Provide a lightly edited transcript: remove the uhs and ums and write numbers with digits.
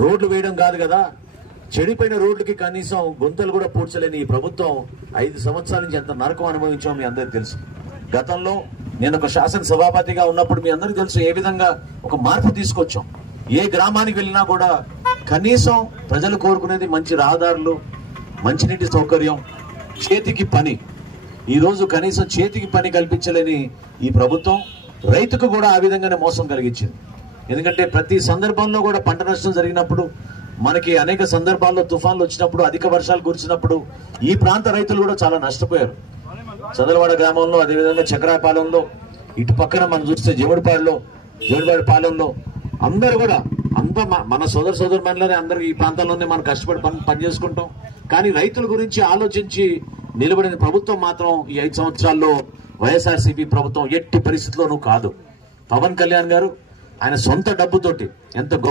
రోడ్లు వేయడం కాదు కదా, చెడిపోయిన రోడ్లకి కనీసం గుంతలు కూడా పూడ్చలేని ఈ ప్రభుత్వం 5 సంవత్సరాల నుంచి ఎంత నరకం అనుభవించామో మీ అందరికీ తెలుసు. గతంలో నేను ఒక శాసన సభాపతిగా ఉన్నప్పుడు మీ అందరికీ తెలుసు ఏ విధంగా ఒక మార్పు తీసుకొచ్చాం. ఏ గ్రామానికి వెళ్ళినా కూడా కనీసం ప్రజలు కోరుకునేది మంచి రహదారులు, మంచినీటి సౌకర్యం, చేతికి పని. ఈరోజు కనీసం చేతికి పని కల్పించలేని ఈ ప్రభుత్వం రైతుకు కూడా ఆ విధంగానే మోసం కలిగించింది. ఎందుకంటే ప్రతి సందర్భంలో కూడా పంట నష్టం జరిగినప్పుడు, మనకి అనేక సందర్భాల్లో తుఫాన్లు వచ్చినప్పుడు, అధిక వర్షాలు కురిసినప్పుడు ఈ ప్రాంత రైతులు కూడా చాలా నష్టపోయారు. చదలవాడ గ్రామంలో, అదేవిధంగా చక్రాపాలెంలో, ఇటు పక్కన మనం చూస్తే జేవుడిపాడి పాలెంలో అందరూ కూడా మన సోదరు మనలోనే అందరూ ఈ ప్రాంతాల్లోనే మనం కష్టపడి పని చేసుకుంటాం. కానీ రైతుల గురించి ఆలోచించి నిలబడిన ప్రభుత్వం మాత్రం ఈ 5 సంవత్సరాల్లో వైఎస్ఆర్సీపీ ప్రభుత్వం ఎట్టి పరిస్థితుల్లోనూ కాదు. పవన్ కళ్యాణ్ గారు ఆయన సొంత డబ్బుతోటి ఎంత